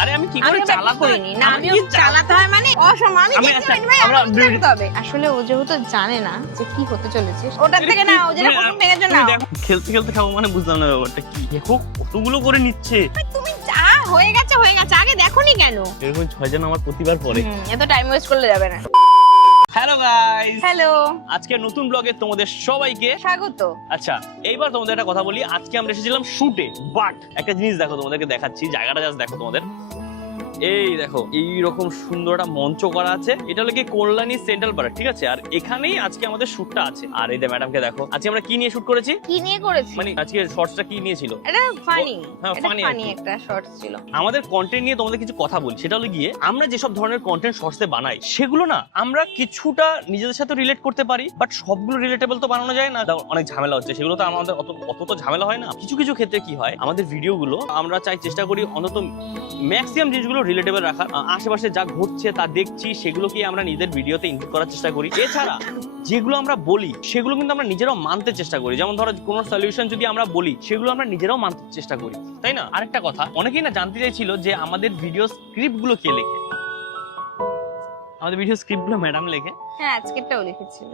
আরে আমি কি করে চালাতে করিনি না, আমিও চালাতে হয় মানে অসম্মান। আমি দেখতে পাইনি ভাই, আমরা তবে আসলে ও যেহেতু জানে না যে কি হতে চলেছে, ওটার থেকে না ও যেটা প্রথম ভেঙে জন্য খেলতে খেলতে খাবো মানে বুঝলাম না ব্যাপারটা কি। দেখো কতগুলো করে নিচ্ছে। তুমি যা হয়ে গেছে আগে দেখোনি কেন? এরকম 6 জন আমার প্রতিবার পরে। এত টাইম ওয়েস্ট করলে যাবে না। হ্যালো গাইস, হ্যালো, আজকে নতুন ব্লগে তোমাদের সবাইকে স্বাগত। আচ্ছা এইবার তোমাদের একটা কথা বলি, আজকে আমরা এসেছিলাম শুটে, বাট একটা জিনিস দেখো, তোমাদেরকে দেখাচ্ছি জায়গাটা, জাস্ট দেখো তোমাদের। এই দেখো এইরকম সুন্দর একটা মঞ্চ করা আছে, এটা হলো কি কল্যাণী সেন্ট্রাল পার্ক, ঠিক আছে? আর এখানেই আজকে আমাদের শুটটা আছে। আর এই যে ম্যাডামকে দেখো, আজকে আমরা কি নিয়ে শুট করেছি, কি নিয়ে করেছি মানে আজকে শর্টসটা কি নিয়ে ছিল, এটা ফানি। হ্যাঁ ফানি একটা শর্টস ছিল। আমাদের কন্টেন্ট নিয়ে তোমাদের কিছু কথা বলি, সেটা হলো গিয়ে আমরা যেসব ধরনের কন্টেন্ট শর্টসে বানাই সেগুলো না আমরা কিছুটা নিজেদের সাথে রিলেট করতে পারি, বাট সবগুলো রিলেটেবল তো বানানো যায় না, অনেক ঝামেলা হচ্ছে, সেগুলো তো আমাদের অত তো ঝামেলা হয় না। কিছু কিছু ক্ষেত্রে কি হয়, আমাদের ভিডিওগুলো আমরা চেষ্টা করি অন্তত ম্যাক্সিমাম জিনিসগুলো রিলেটেবল রাখার, আশেপাশে যা ঘটছে তা দেখছি সেগুলোকে আমরা নিজেদের ভিডিওতে ইনক্লুড করার চেষ্টা করি। এছাড়া যেগুলো আমরা বলি সেগুলো কিন্তু আমরা নিজেরাও মানতে চেষ্টা করি, যেমন ধরো কোনো সলিউশন যদি আমরা বলি সেগুলো আমরা নিজেরাও মানতে চেষ্টা করি, তাই না? আরেকটা কথা, অনেকেই না জানতে চাইছিল যে আমাদের ভিডিও স্ক্রিপ্ট গুলো কে লেখে। আমাদের ভিডিও স্ক্রিপ্ট গুলো ম্যাডাম লেখে। হ্যাঁ, আজকেরটাও লিখেছিল।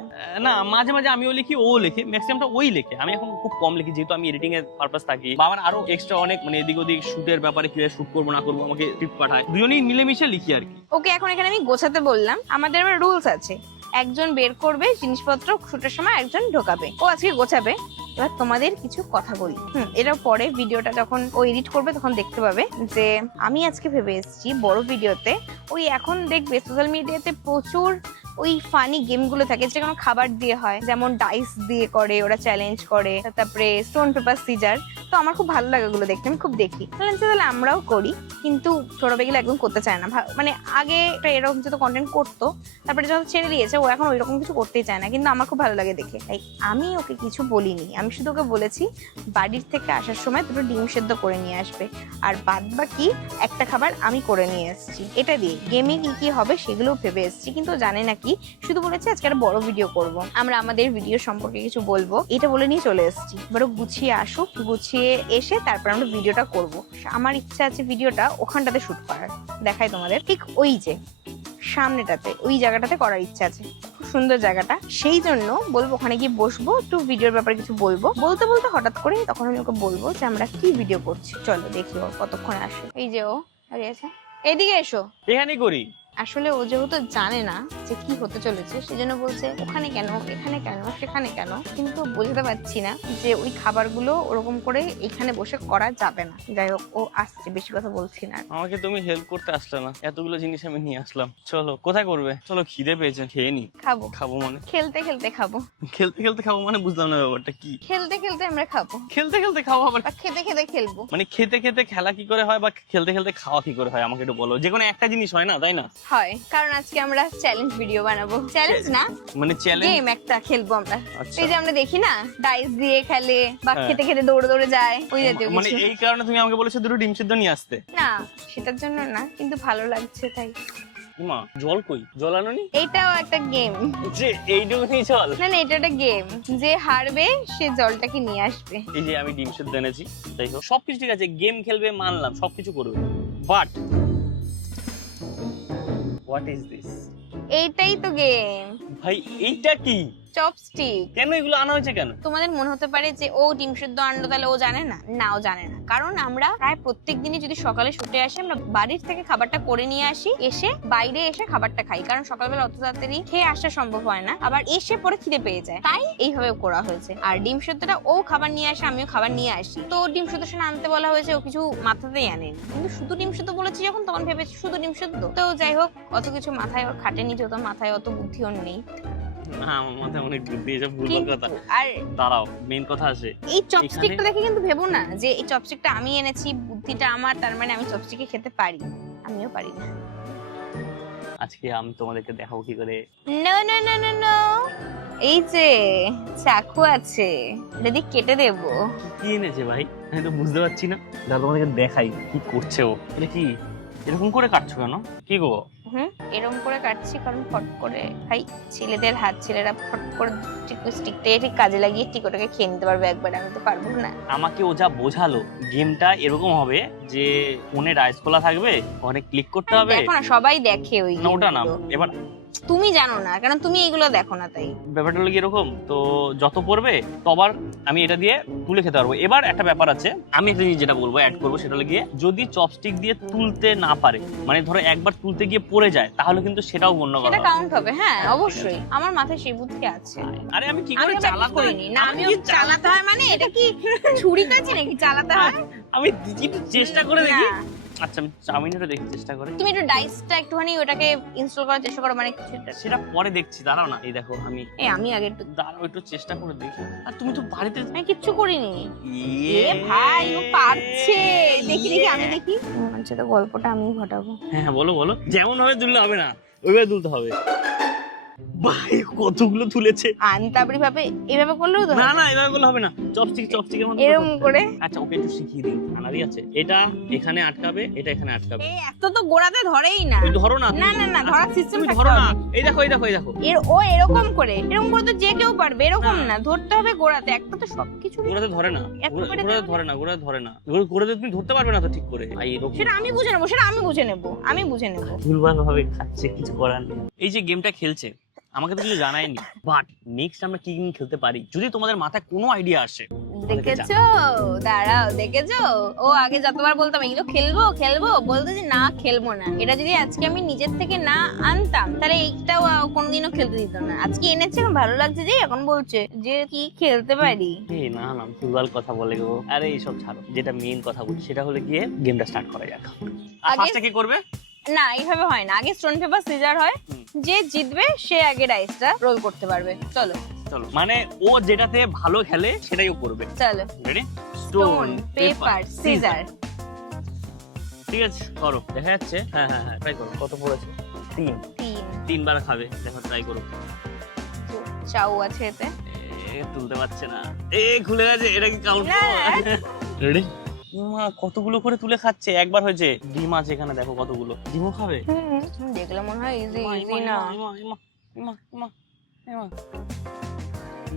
না, মাঝে মাঝে আমিও লিখি, ও লেখে, ম্যাক্সিমামটা ওই লেখে। আমি এখন খুব কম লিখি, যেহেতু আমি এডিটিং এর পারপাস থাকি। বাবার আরো এক্সট্রা অনেক মানে এদিক ওদিক শুটের ব্যাপারে কিভাবে শুট করবো না করবো আমাকে স্ক্রিপ্ট পাঠায়, দুজনেই মিলেমিশে লিখি আর কি। ওকে এখন এখানে আমি গোছাতে বললাম, আমাদের আবার রুলস আছে, একজন বের করবে জিনিসপত্র শুটের সময়, একজন ঢোকাবে। ও আজকে গোছাবে। এবার তোমাদের কিছু কথা বলি, এটার পরে ভিডিওটা যখন ও এডিট করবে তখন দেখতে পাবে যে আমি আজকে ভেবে এসেছি বড় ভিডিওতে ওই এখন দেখবে সোশ্যাল মিডিয়াতে প্রচুর ওই ফানি গেম গুলো থাকে, যেগুলো খাবার দিয়ে হয়, যেমন ডাইস দিয়ে করে, ওরা চ্যালেঞ্জ করে, তারপরে স্টোন পেপার সিজার। তো আমার খুব ভালো লাগে ওগুলো দেখতে, আমি খুব দেখি। তাহলে আমরাও করি, কিন্তু ছোট বেগুলো একদম করতে চায় না। মানে আগে এরকম যত কন্টেন্ট করতো, তারপরে যখন ছেড়ে দিয়েছে ও এখন ওইরকম কিছু করতেই চায় না, কিন্তু আমার খুব ভালো লাগে দেখে। তাই আমি ওকে কিছু বলিনি, আমি শুধু ওকে বলেছি বাড়ির থেকে আসার সময় দুটো ডিম সেদ্ধ করে নিয়ে আসবে, আর বাদ বাকি একটা খাবার আমি করে নিয়ে এসেছি। এটা দিয়ে গেমে কি কি হবে সেগুলোও ভেবে এসেছি, কিন্তু জানে না কি, শুধু বলেছে আজকে একটা বড় ভিডিও করব, আমরা আমাদের ভিডিও সম্পর্কে কিছু বলবো, এটা বলে নিয়ে চলে এসেছি। এবার গুছিয়ে আসুক, গুছিয়ে এসে তারপর আমরা ভিডিওটা করব। আমার ইচ্ছা আছে ভিডিওটা ওখানটাতে শুট করার, দেখাই তোমাদের, ঠিক ওই যে সামনেটাতে, ওই জায়গাটাতে করার ইচ্ছা আছে, খুব সুন্দর জায়গাটা। সেই জন্য বলবো ওখানে গিয়ে বসবো, একটু ভিডিওর ব্যাপারে কিছু বলবো। বলতে বলতে হঠাৎ করে তখন আমি ওকে বলবো যে আমরা কি ভিডিও করছি, চলো দেখি ও কতক্ষণ আসে। এই যে ও দাঁড়িয়ে আছে, এদিকে এসো। এখানেই করি। আসলে ও যেহেতু জানে না যে কি হতে চলেছে, সেজন্য বলছে ওখানে কেন, এখানে কেন, সেখানে কেন, কিন্তু বুঝতে পারছি না যে ওই খাবারগুলো ওরকম করে এখানে বসে করা যাবে না। যাই হোক, ও আসছে, বেশি কথা বলছি না। আমাকে তুমি হেল্প করতে আসলে না, এতগুলো জিনিস আমি নিয়ে আসলাম। চলো কোথায় করবে, চলো খিদে পেয়েছে, খেয়ে নি। খাবো খাবো মানে খেলতে খেলতে খাবো। খেলতে খেলতে খাবো মানে বুঝলাম না ব্যাপারটা কি। খেলতে খেলতে আমরা খাবো, খেলতে খেলতে খাওয়া আবার খেতে খেতে খেলবো। মানে খেতে খেতে খেলা কি করে হয়, বা খেলতে খেলতে খাওয়া কি করে হয়, আমাকে একটু বলো। যে কোনো একটা জিনিস হয় না, তাই না? হয়, কারণ আজকে আমরা চ্যালেঞ্জ ভিডিও বানাবো। চ্যালেঞ্জ না, মানে চ্যালেঞ্জ গেম একটা খেলবো আমরা। আচ্ছা। এই যে আমরা দেখি না ডাইস দিয়ে খেলে, বা হ্যাঁ। খেতে খেতে দৌড়ে দৌড়ে যায়, ওই জাতীয় মানে কিছু। এই কারণে তুমি আমাকে বলেছো দুটো ডিম সিদ্ধ নিয়ে আসতে? না, সেটার জন্য না, কিন্তু ভালো লাগছে তাই। মা জল কই, জল আনোনি? এইটাও একটা গেম। যে এইটুকুনি জল? না না, এটা একটা গেম, যে হারবে সে জলটাকে নিয়ে আসবে। এই যে আমি ডিম সিদ্ধ এনেছি, তাই হোক সবকিছু ঠিক আছে, গেম খেলবে মানলাম, সবকিছু করবে, বাট হোয়াট ইজ দিস? এইটাই তো গেম ভাই এইটা কি? চপস্টিক। কেন এগুলো আনা হয়েছে কেন? তোমাদের মনে হতে পারে যে ও ডিম সিদ্ধ আনলো, তাহলে ও জানে না। না, ও জানে না, কারণ আমরা প্রায় প্রত্যেক দিনই যদি সকালে শুটে আসি, আমরা বাড়ির থেকে খাবারটা করে নিয়ে আসি, এসে বাইরে এসে খাবারটা খাই, কারণ সকালবেলা অত তাড়াতাড়ি খেয়ে আসা সম্ভব হয় না, আবার এসে পরে খিদে পেয়ে যায়, তাই এইভাবে করা হয়েছে। আর ডিম সিদ্ধটা ও খাবার নিয়ে আসে, আমিও খাবার নিয়ে আসি, তো ডিম সিদ্ধ সেটা আনতে বলা হয়েছে, ও কিছু মাথাতেই আনেনি। কিন্তু শুধু ডিম সিদ্ধ বলেছি যখন, তখন ভেবেছি শুধু ডিম সিদ্ধ। তো যাই হোক, অত কিছু মাথায় ওর খাটেনি, যেহেতু মাথায় অত বুদ্ধি ওর নেই। না, আমার মাথায় অনেক বুদ্ধি, এসব ভুলভাল কথা। আর দাঁড়াও, মেইন কথা আছে, এই চপস্টিকটা দেখে কিন্তু ভেবো না যে এই চপস্টিকটা আমি এনেছি, বুদ্ধিটা আমার, তার মানে আমি চপস্টিকে খেতে পারি। আমিও পারি না। আজকে আমি তোমাদেরকে দেখাবো কি করে। No no no no no, এই যে চাকু আছে, এটা দিয়ে কেটে দেবো। কি এনেছে ভাই, আমি তো বুঝতে পারছি না। দাদা তোমাদেরকে দেখাই কি করছে ও। এটা কি এরকম করে কাটছো কেন? কি গো? এরকম করে কাটছি কারণ ফট করে ভাই ছেলেদের হাত, ছেলেরা ফট করে স্টিকটাকে ঠিক কাজে লাগিয়ে ঠিক ওটাকে খেয়ে নিতে পারবে একবার, আমি তো পারবো না। আমাকে ও যা বোঝালো গেমটা এরকম হবে যে ফোনে ডাইস খোলা থাকবে, ওখানে ক্লিক করতে হবে। দেখো না সবাই দেখে ওই না ওটা না, এবার তুমি জানো না কারণ তুমি এইগুলো দেখো না তাই। ব্যাপারটা হলো এরকম, তো যত পড়বে তবার আমি এটা দিয়ে তুলে খেতে পারবো। এবার একটা ব্যাপার আছে, আমি একটা জিনিস যেটা বলবো অ্যাড করবো, সেটা হলো গিয়ে যদি চপস্টিক দিয়ে তুলতে না পারে, মানে ধরো একবার তুলতে গিয়ে পড়ে যায়, তাহলে কিন্তু সেটাও গণ্য করা সেটা হবে। কাউন্ট হবে, হ্যাঁ অবশ্যই। আমার মাথায় সেই বুদ্ধি আছে। আরে আমি কি আমি করে আবার চালাতে করিনি না, আমিও চালাতে হয় মানে এটা কি ছুরি কাছে নাকি চালাতে হয়? আমি একটু চেষ্টা করে দেখি। না। আচ্ছা আমি চাউমিনটা দেখি চেষ্টা করে। তুমি একটু ডাইসটা একটুখানি ওটাকে ইনস্টল করার চেষ্টা করো, মানে কিছু সেটা পরে দেখছি, দাঁড়াও না। এই দেখো আমি আগে একটু দাঁড়াও একটু চেষ্টা করে দেখি। আর তুমি তো বাড়িতে আমি কিচ্ছু করিনি। ইয়ে ভাই ও পারছে, দেখি দেখি আমি দেখি। আচ্ছা তো গল্পটা আমি ঘটাবো। হ্যাঁ বলো বলো। যেমন ভাবে তুললে হবে না, ওইভাবে তুলতে হবে। ভাই কতগুলো তুলেছে। আনতাবড়ি ভাবে এইভাবে করলেও তো না হয়। না এভাবে করলে হবে না, চপস্টিকের মতো এরকম করে। আচ্ছা ওকে একটু শিখিয়ে দিই। আনারি আছে, এটা এখানে আটকাবে, এটা এখানে আটকাবে। এই এত তো গোড়াতে ধরেই না। তুমি ধরো না। না না না, ধরার সিস্টেম তুমি থাকতে ধরো না। হবে। এই দেখো এই দেখো এই দেখো। ও এরকম করে তো যে কেউ পারবে, এরকম না, ধরতে হবে গোড়াতে। একটা তো সবকিছু গোড়াতে ধরে না, একেবারে গোড়াতে ধরে না, গোড়াতে ধরে না। গোড়াতে তুমি ধরতে পারবে না তো ঠিক করে। ভাই এরকম সেটা আমি বুঝে নেবো, আমি বুঝে নেবো। ভুলভাল ভাবে খাচ্ছে, কিছু করার নেই। এই যে গেমটা খেলছে আমাকে তো কিছু জানায়নি, বাট নেক্সট আমরা কি গেম খেলতে পারি যদি তোমাদের মাথায় কোনো আইডিয়া আসে। দেখেছো, দাঁড়াও দেখেছো, ও আগে যতবার বলতাম এগুলো খেলবো খেলবো, বলতো যে না খেলবো না। এটা যদি আজকে আমি নিজের থেকে না আনতাম তাহলে এইটাও কোনোদিনও খেলতে দিত না। আজকে এনেছে, এখন ভালো লাগছে যে এখন বলছে যে কি খেলতে পারি। এই না না ভুলভাল কথা বলে গো। আরে এইসব ছাড়ো, যেটা মেইন কথা বলি সেটা হলো গিয়ে গেমটা স্টার্ট করা যাক। আর আগে- ফার্স্টে কি করবে? না এইভাবে হয় না, আগে স্টোন পেপার সিজার হয়, যে জিতবে সে আগে ডাইসটা রোল করতে পারবে। চলো চলো, মানে ও যেটাতে ভালো খেলে সেটাই ও করবে। চলো, রেডি? Stone paper scissor. ঠিক আছে করো, দেখা যাচ্ছে। হ্যাঁ হ্যাঁ হ্যাঁ ট্রাই করো। কত পড়েছে? 3। 3বার খাবে, দেখো ট্রাই করো। চাউ আছে এতে। তুলতে পারছে না। খুলে গেছে, এটা কি কাউন্ট? না। রেডি? মা কতগুলো করে তুলে খাচ্ছে, একবার হয়েছে। ডিম আছে এখানে, দেখো কতগুলো। ডিমও খাবে। দেখলে মনে হয় ইজি না।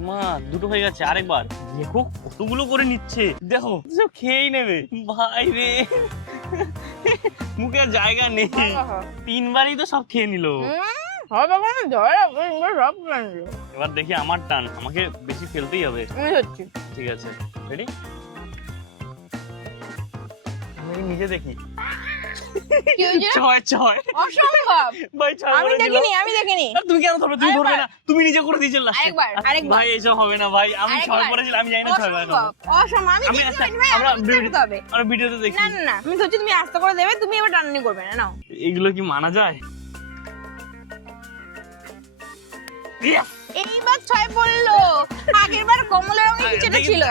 মা দুটো হয়ে গেছে, আরেকবার দেখো কতগুলো করে নিচ্ছে। দেখো সব খেয়েই নেবে। ভাই রে মুখে আর জায়গা নেই। 3বারই তো সব খেয়ে নিল। এবার দেখি আমার টান, আমাকে বেশি ফেলতেই হবে। ঠিক আছে রেডি? আমি নিজে দেখি। ছয় ছয় অসম্ভব। ভাই ছয় আমি করে দেখিনি, দিলাম। আমি দেখিনি। আর তুমি কেন ধরবে? তুমি ধরবে না, তুমি নিজে করে দিয়েছো লাস্টে। আরেকবার। ভাই এইসব হবে না ভাই, আমি ছয় করেছিলাম, আমি জানি না ছয় বার অসম্ভব, অসম্ভব। আমি আমি দেখতে পাইনি ভাই, আমরা আমাকে দেখতে হবে। আমরা ভিডিওতে দেখি। না না না, আমি ধরছি তুমি আস্তে করে দেবে, তুমি এবার টানানি করবে না। নাও। এগুলো কি মানা যায়? এইবার 6 পড়লো। আগেরবার কমলা রঙের কিছুটা ছিল।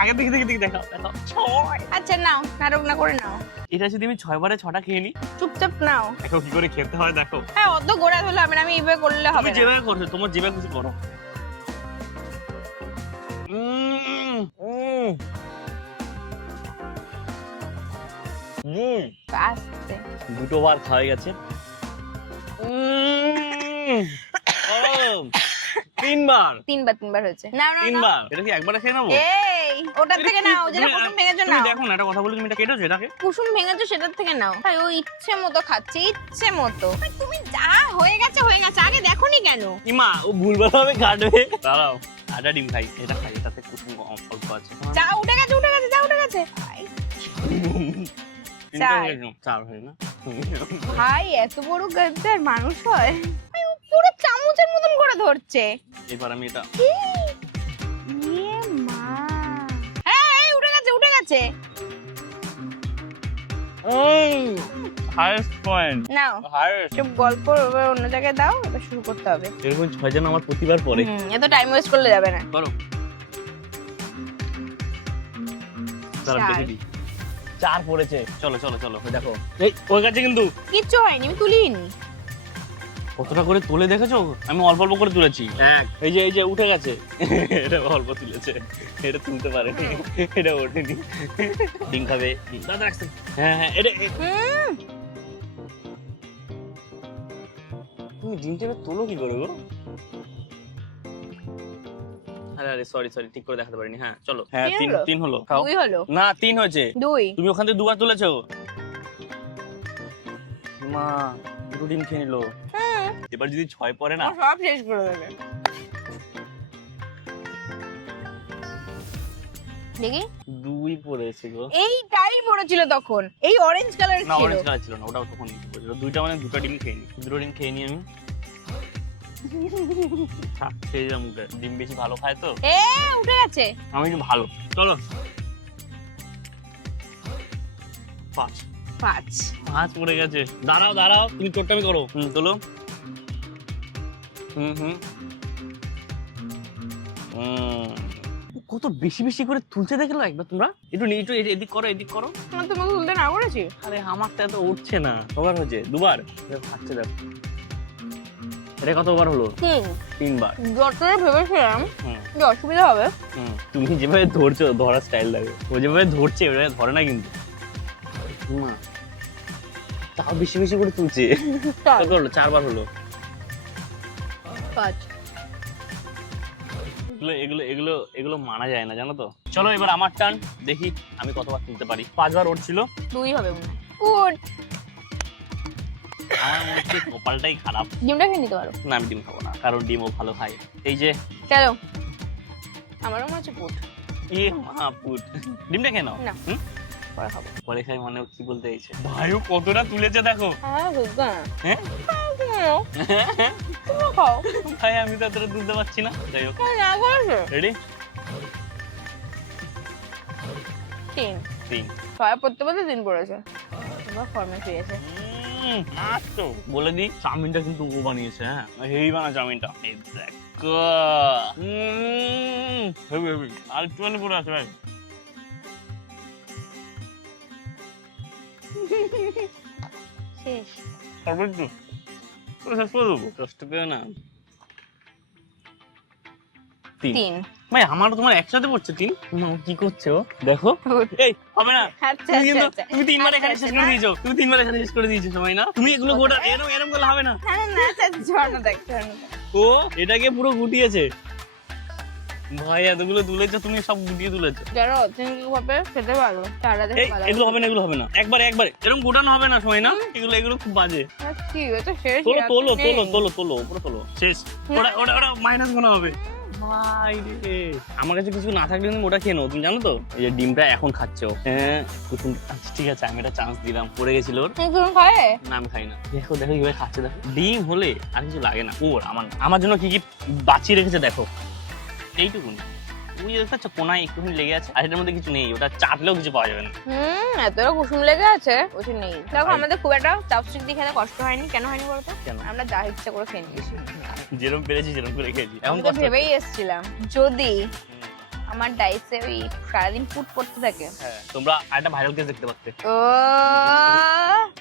আগে দেখি দেখাও। 6। আচ্ছা নাও, নাটক না করে নাও। এটা যদি আমি 6বারে 6টা খেয়ে নিই, চুপচাপ নাও। দেখো কি করে খেতে হয় দেখো। হ্যাঁ অত গোড়া ধরলে হবে না, আমি এইভাবে করলে হবে তুমি না। যেভাবে করছো, তোমার যেভাবে কিছু করো। আস্তে। 2বার খাওয়া গেছে। 3বার তিনবার হয়েছে। নাও নাও নাও। 3বার। এটা কি একবারে খেয়ে নেবো? এই ওটার থেকে নাও, যেটা কুসুম ভেঙেছো তুমি নাও। দেখো না, একটা কথা বলি, তুমি এটা কেটেছো এটাকে? কুসুম ভেঙেছো সেটার থেকে নাও। ভাই ও ইচ্ছে মতো খাচ্ছে, ইচ্ছে মতো। ভাই তুমি যা হয়ে গেছে আগে দেখোনি কেন? ইমা ও ভুলভাল ভাবে কাটবে। দাঁড়াও, আটা ডিম খাই, এটা খাই, এটাতে কুসুম অল্প আছে। যা উঠে গেছে, যা উঠে গেছে। ভাই, 3টা হয়ে গেল, 4 হয় না? ভাই এত বড় গাদ্দার মানুষ হয়? ভাই ও পুরো চামচের মতন করে ধরছে। এবার আমি এটা ইয়ে মা। এই উঠে গেছে। Highest point. Now highest. সব গল্প এবার অন্য জায়গায় দাও, এবার শুরু করতে হবে। এরকম 6 জন আমার প্রতিবার পরে। এত টাইম ওয়েস্ট করলে যাবে না। করো। চলো 4 দেখি দিই। 4 পড়েছে। চলো ওই দেখো। এই ওই কাছে কিন্তু কিচ্ছু হয়নি, আমি তুলিনি। কতটা করে তুলে দেখেছো? আমি অল্প করে তুলেছি। এই যে উঠে গেছে। এটা অল্প তুলেছে, এটা তুলতে পারেনি, এটা ওঠেনি। ডিম খাবে। দাদা রাখছে। হ্যাঁ এটা তুমি ডিমটা তোলো কি করে গো? আরে সরি ঠিক করে দেখাতে পারিনি। হ্যাঁ চলো, হ্যাঁ তিন হলো। খাও। 2 হলো না 3 হয়েছে। 2 তুমি ওখান থেকে 2 বার তুলেছো। মা দুটো ডিম খেয়ে নিলো। এবার যদি 6 পরে না, সব শেষ করে দেবে। দেখি 2 পড়েছে গো। এইটাই পড়েছিল তখন, এই অরেঞ্জ কালার না ছিল। অরেঞ্জ কালার ছিল না, ওটাও তখন পড়েছিল। 2টা মানে 2টা ডিম খেয়ে নি। 2টো ডিম খেয়ে নি আমি। থাক, খেয়ে যাম মুখে। ডিম বেশি ভালো খায় তো। উঠে গেছে। আমি একটু ভালো। চলো 5 পড়ে গেছে। দাঁড়াও তুমি তোরটা করো। তোলো। কত বেশি করে তুলছে দেখলো একবার তোমরা। একটু এদিক করো। তোমার তো মুখে তুলতে না করেছি। আরে আমারটা এত উঠছে না। কবার হয়েছে? 2 বার থাকছে। দেখো এটা কতবার হলো? 3 বার। যতটা ভেবেছিলাম যে অসুবিধা হবে, তুমি যেভাবে ধরছো, ধরার স্টাইল লাগে। ও যেভাবে ধরছে ওটা ধরে না কিন্তু। তাও বেশি করে তুলছে। কত হলো? 4 বার হলো। 5 এগুলো মানা যায় না, জানো তো। চলো এবার আমার টার্ন, দেখি আমি কতবার তুলতে পারি। 5 বার ওর ছিল। 2 হবে মনে হয়। গুড। আমার মনে হচ্ছে কপালটাই খারাপ। ডিমটা খেয়ে নিতে পারো। না আমি ডিম খাবো না, কারণ ডিম ও ভালো খায়। এই যে চলো, আমারও মনে হচ্ছে পুট। পুট। ডিমটা খেয়ে নাও। না। পরে খাবো। পরে খাই মানে ও কি বলতে চাইছে? ভাইও কতটা তুলেছে দেখো। হ্যাঁ তুমি খাও। ভাই আমি তো এতটা তুলতে পারছি না। যাই হোক, না করেছো। রেডি? 3 ছয় পড়তে 3 পড়েছে। এবার ফর্মে ফিরেছে। তো বলে দিই, চাউমিনটা কিন্তু ও বানিয়েছে। হ্যাঁ হেভি বানা চাউমিনটা। এই দেখ, হেভি। আর একটু পরে আছে ভাই। শেষ। তারপর একটু শেষ করে দেবো। কষ্ট করে না। 3 ভাই আমার তোমার একসাথে পড়ছে 3। কি করছে ও? দেখো এই হবে না। তুমি 3 বার এখানে শেষ করে দিয়েছো। তুমি 3 বার এখানে শেষ করে দিয়েছো সময় না। তুমি এগুলো গোটা এরকম করলে হবে না। ও এটাকে পুরো গুটিয়েছে। ভাই এতগুলো তুলেছো তুমি, সব গুটিয়ে তুলেছো। যারা অথেন্টিক ভাবে খেতে পারো তারা দেখে ভালো। এগুলো হবে না। একবারে এরকম গোটানো হবে না সময় না। এগুলো খুব বাজে। কি এটা শেষ। তোলো উপরে তোলো। শেষ। ওটা মাইনাস মনে হবে। ভাই রে, আমার কাছে কিছু না থাকলে তুমি ওটা খেয়ে নাও। তুমি জানো তো এই যে ডিমটা এখন খাচ্ছে ও। হ্যাঁ ঠিক আছে, আমি একটা চান্স দিলাম। পড়ে গেছিল ওর। না আমি খাই না। দেখো কিভাবে খাচ্ছে। দেখো ডিম হলে আর কিছু লাগে না ওর। আমার জন্য কি বাঁচিয়ে রেখেছে দেখো। এইটুকুনি। তুমি দেখতে পাচ্ছ কোনায় একটুখানি লেগে আছে, আর এটার মধ্যে কিছু নেই। ওটা চাটলেও কিছু পাওয়া যাবে না। এতটা কুসুম লেগে আছে, কিছু নেই। দেখো আমাদের খুব একটা চাপস্টিক দিয়ে খেতে কষ্ট হয়নি। কেন হয়নি বলতো? আমরা যা ইচ্ছা করে খেয়ে নিয়েছি। যেরকম পেরেছি সেরকম করে খেয়েছি। এখন তো ভেবেই এসেছিলাম যদি আমার ডাইসে ওই সারাদিন ফুট পড়তে থাকে। হ্যাঁ তোমরা একটা ভাইরাল কেস দেখতে পাচ্ছ।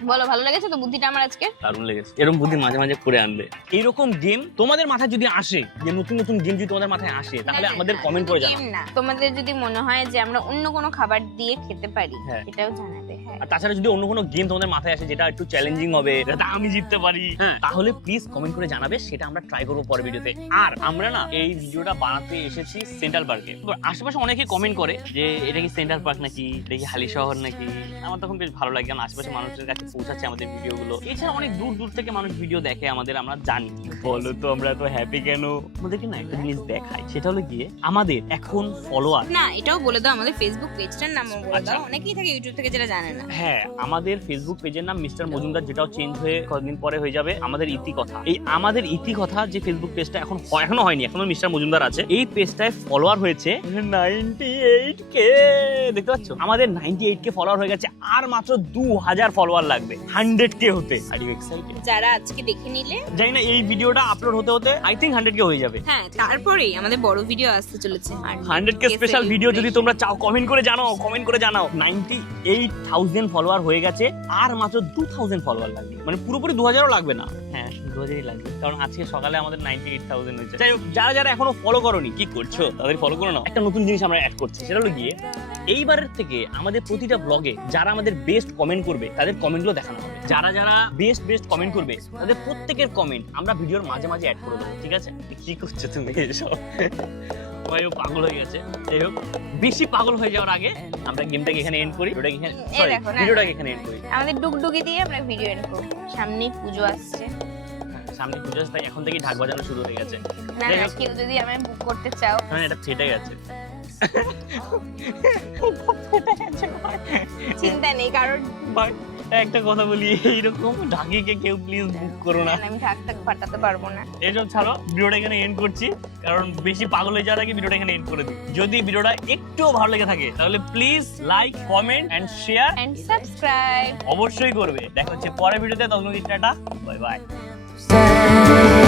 বলো ভালো লেগেছে তো বুদ্ধিটা আমার আজকে? দারুণ লেগেছে। এরকম বুদ্ধি মাঝে মাঝে করে আনবে। এইরকম গেম তোমাদের মাথায় যদি আসে, যে নতুন গেম যদি তোমাদের মাথায় আসে, তাহলে আমাদের কমেন্ট করে জানাও। না তোমাদের যদি মনে হয় যে আমরা অন্য কোনো খাবার দিয়ে খেতে পারি, এটাও জানাবে। হ্যাঁ আর তাছাড়া যদি অন্য কোনো গেম তোমাদের মাথায় আসে যেটা একটু চ্যালেঞ্জিং হবে, যাতে আমি জিততে পারি, তাহলে প্লিজ কমেন্ট করে জানাবে। সেটা আমরা ট্রাই করবো পরের ভিডিওতে। আর আমরা না এই ভিডিওটা বানাতে এসেছি সেন্ট্রাল পার্কে। আশেপাশে অনেকে কমেন্ট করে যে এটা কি সেন্ট্রাল পার্ক নাকি, এটা কি হালি শহর নাকি। আমার তখন বেশ ভালো লাগে, কারণ আশেপাশে মানুষের কাছে পৌঁছাচ্ছে আমাদের ভিডিওগুলো। এছাড়া অনেক দূর থেকে মানুষ ভিডিও দেখে আমাদের, আমরা জানি। বলো তো আমরা এত হ্যাপি কেন? আমাদেরকে না একটা জিনিস দেখায়, সেটা হলো গিয়ে আমাদের এখন ফলোয়ার। না এটাও বলে দাও, আমাদের ফেসবুক পেজটার নামও বলে দাও। অনেকেই থাকে ইউটিউব থেকে যারা জানে না। হ্যাঁ আমাদের ফেসবুক পেজের নাম মিস্টার মজুমদার, যেটাও চেঞ্জ হয়ে কয়েকদিন পরে হয়ে যাবে আমাদের ইতিকথা। এই আমাদের ইতিকথা যে ফেসবুক পেজটা এখনো হয়নি, এখনো মিস্টার মজুমদার আছে। এই পেজটায় ফলোয়ার হয়েছে 98K। দেখতে পাচ্ছ আমাদের 98K ফলোয়ার হয়ে গেছে। আর মাত্র 2000 ফলোয়ার লাগবে 100K হতে। Are you excited? যারা আজকে দেখে নিলে, জানি না এই ভিডিওটা আপলোড হতে হতে আই থিংক 100K হয়ে যাবে। হ্যাঁ তারপরেই আমাদের বড় ভিডিও আসতে চলেছে। 100K স্পেশাল ভিডিও যদি তোমরা চাও কমেন্ট করে জানাও। 98,000 ফলোয়ার হয়ে গেছে, আর মাত্র 2000 ফলোয়ার লাগবে। মানে পুরোপুরি 2000ও লাগবে না। হ্যাঁ 2000ই লাগবে, কারণ আজকে সকালে আমাদের 98,000 হয়েছে। যাই হোক, যারা এখনো ফলো করোনি, কি করছো? তাদের ফলো করে নাও। একটা নতুন জিনিস আমরা অ্যাড করছি, সেটা হলো গিয়ে এইবারের থেকে আমাদের প্রতিটা ব্লগে যারা আমাদের বেস্ট কমেন্ট করবে তাদের কমেন্টগুলো দেখানো হবে। যারা যারা বেস্ট কমেন্ট করবে তাদের প্রত্যেকের কমেন্ট আমরা ভিডিওর মাঝে মাঝে অ্যাড করে দেবো, ঠিক আছে? কি করছো তুমি এসব? ভাই ও পাগল হয়ে গেছে। যাই হোক, বেশি পাগল হয়ে যাওয়ার আগে আমরা গেমটাকে এখানে এন্ড করি, ভিডিওটাকে এখানে এন্ড করি। আমাদের ডুগডুগি দিয়ে আমরা ভিডিও এন্ড করব। সামনে পুজো আসছে, সামনে পুজো আসছে, তাই এখন থেকেই ঢাক বাজানো শুরু হয়ে গেছে। না না, কেউ যদি আমায় বুক করতে চাও, হ্যাঁ এটা ফেটে গেছে। চিন্তা নেই, কারণ ভাই একটা কথা বলি, এইরকম ঢাকিকে কেউ প্লিজ বুক করো না। আমি ঢাক টাক ফাটাতে পারবো না। এইসব ছাড়ো, ভিডিওটা এখানে এন্ড করছি, কারণ বেশি পাগল হয়ে যাওয়ার আগে ভিডিওটা এখানে এন্ড করে দিই। যদি ভিডিওটা একটুও ভালো লেগে থাকে তাহলে please like, comment and share and subscribe অবশ্যই করবে। দেখা হচ্ছে পরের ভিডিওতে, তখন টাটা, বাই বাই। Stand